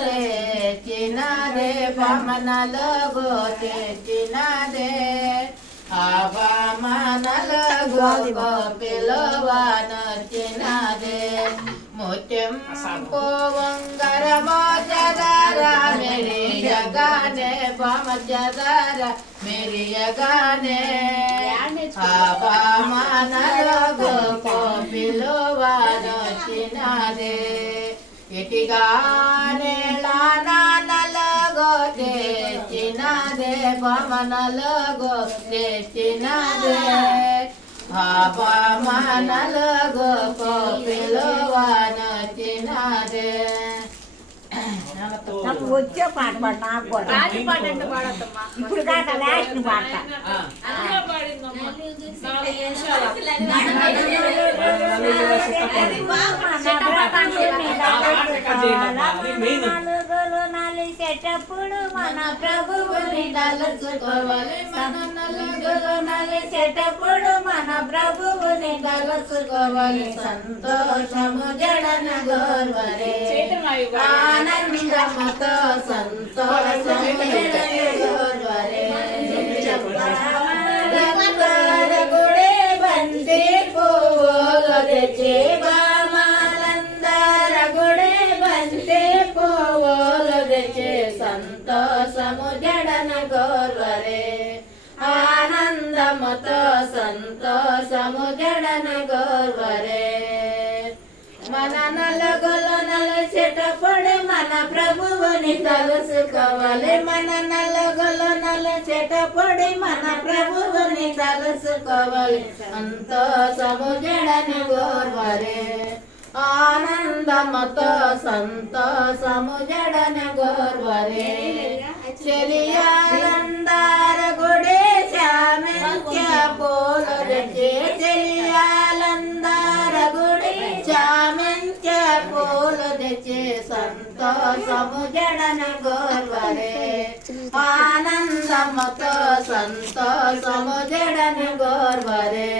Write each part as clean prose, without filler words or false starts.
తెచ్చినదే బమనలు తెచ్చినదే అవమానలు పిలువనొచ్చినదే ముత్యం పోవంగరమో చదర మెరియగానే బమ చదర మెరియగానే అవమానలు పిలువనొచ్చినదే ఇటిగానే లానలగో తెచ్చినదే బమనలగో తెచ్చినదే పాపమనలగో పిలువనొచ్చినదే వచ్చే పాట పాడు నాకు కూడా ఇప్పుడు కాక లాస్ట్ పాడతా నలిసేటప్పుడు మన ప్రభువుని తలుచుకోవాలి నలిసేటప్పుడు మన ప్రభువుని తలుచుకోవాలి సంతోషము జడన గోర్వరే ఆనందముతో సంతోషము జడన గోర్వరే గుడే బంతి పువ్వులు తెచ్చే బామాలందర గుడే బంతి పువ్వులు తెచ్చే సంతోషము జడన గోర్వరే ఆనందముతో సంతోషము జడన గోర్వరే మన నలుగులు నలిచేటప్పుడు మన ప్రభువుని తలుసుకోవాలి మన నలుగులు నలిచేటప్పుడు మన ప్రభువుని తలుసుకోవాలి సంతోషము జడని గోర్వరే ఆనందముతో సంతోషము జడని గోర్వరే చెలియాలందార గుడే శ్యామించ పోలు చెలియాలందార గుడే శ్యామించ పోలు తెచ్చే సంతోషము జడన గోర్వరే ఆనందముతో సంతోషము జడన గోర్వరే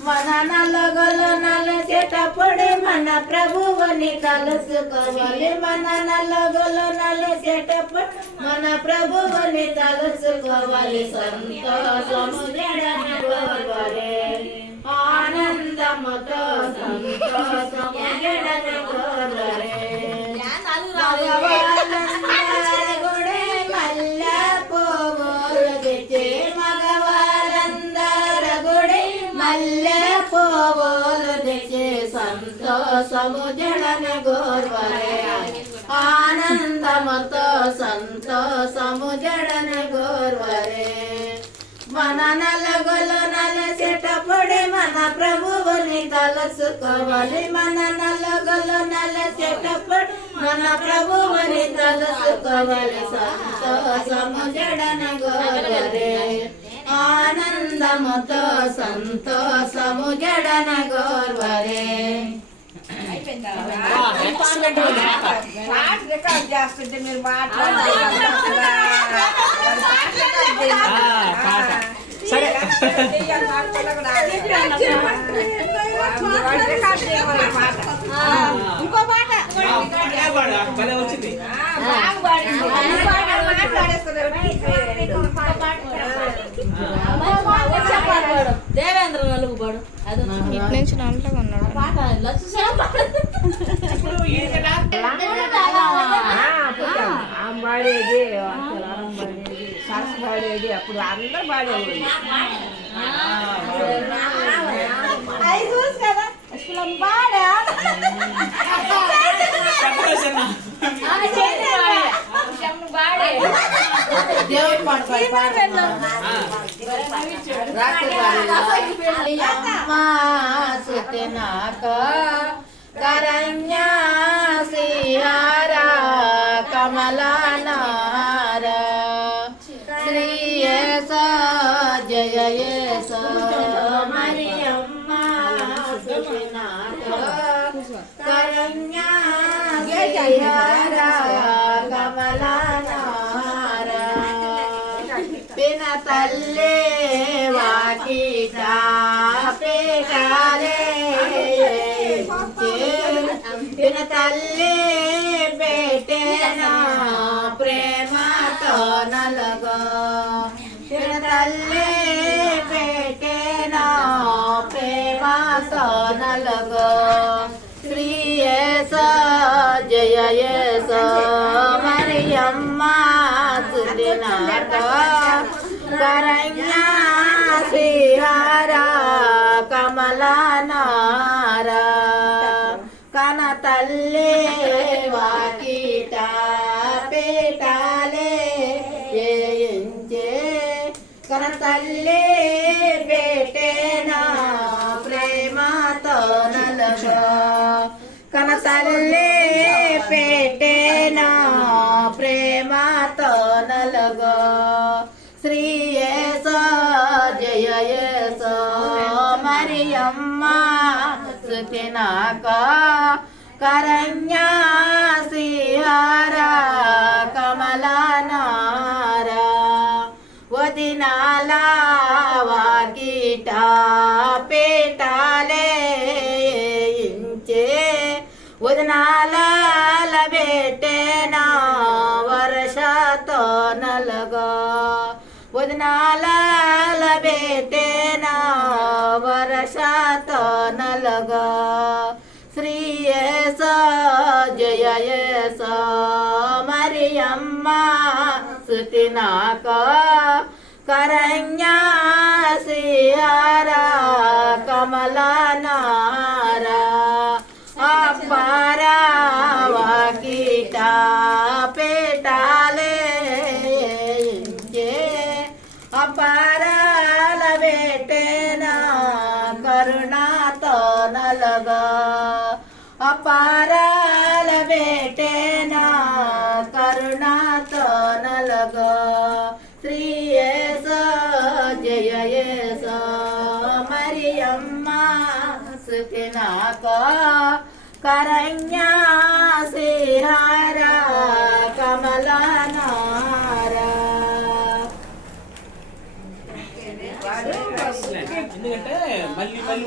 మన నలుగులు నలిచేటప్పుడు మన ప్రభువుని కలుసుకోవాలి మన నలుగులు నలిచేటప్పుడు మన ప్రభువుని కలుసుకోవాలి సంతోషము జడన గోర్వరే ఆనందముతో సంతోషము జడన గోర్వరే గుడే మల్ల పోగోలు తెచ్చే మగవారందర గుడే మల్లె పోగోలు తెచ్చే సంతోషము జడన గోర్వరే ఆనందముతో సంతోషము జడన గోర్వరే మన నలుగులు నలిచేటప్పుడే మన ప్రభువుని తలుసుకోవాలి మన నలుగులు నలిచేటప్పుడు మన ప్రభువుని తలుసుకోవాలి సంతోషము జడన గోర్వరే ఆనందముతో సంతోషము జడన గోర్వరే చేస్తుంటే మీరు ఇంకో పాట వచ్చింది దేవేంద్ర నలుగు పాడు ఇటు నుంచి నల్లగా ఉన్నాడు పాడేది సరస్ పాడేది అప్పుడు అందరు పాడేది కదా పాడా దేవుడి పాట సుతనాక కరణ్యా శ్రీహారా కమలానార శ్రీయేస జయేస మరియమ్మ సుతనాక కరణ్యా శ్రీహారా కమలానార పిన తల్లే వాకిట పేటాలే పిన నలగో తల్లి పెట్టేనా ప్రేమతో నలగో శ్రీయేస జయయేస మరియమ్మ సుదినాక కరణ్యా శ్రీహారా కమలనారా కన తల్లి వాకిట పేటాలే ఏయించే కన తల్లి పెట్టేనా ప్రేమతో నలగో కన తల్లి పెట్టేనా ప్రేమతో నలగో శ్రీయేస జయయేస మరియమ్మ సుతినాక కరణ్యా శ్రీహారా కమలనారా వదినాల వాకిట పేటాలే ఇంచే వదనాల బెట్టేనా వర్షతో నలగో వదనాల బెట్టేనా వర్షతో నలగో శ్రీయేస జయయేస మరియమ్మ సుతినాక కరణ్యా శ్రీహారా కమలనారా అపారా వాకిట పేటాలే ఇంచే అపారాల బెట్టేనా కరుణాతో నలగో అపారాల బెట్టేనా కరుణాతో నలగో శ్రీయేస జయయేస మరియమ్మ సుతినాక కరణ్యా శ్రీహారా కమలనారా ఎందుకంటే మళ్ళీ వాళ్ళు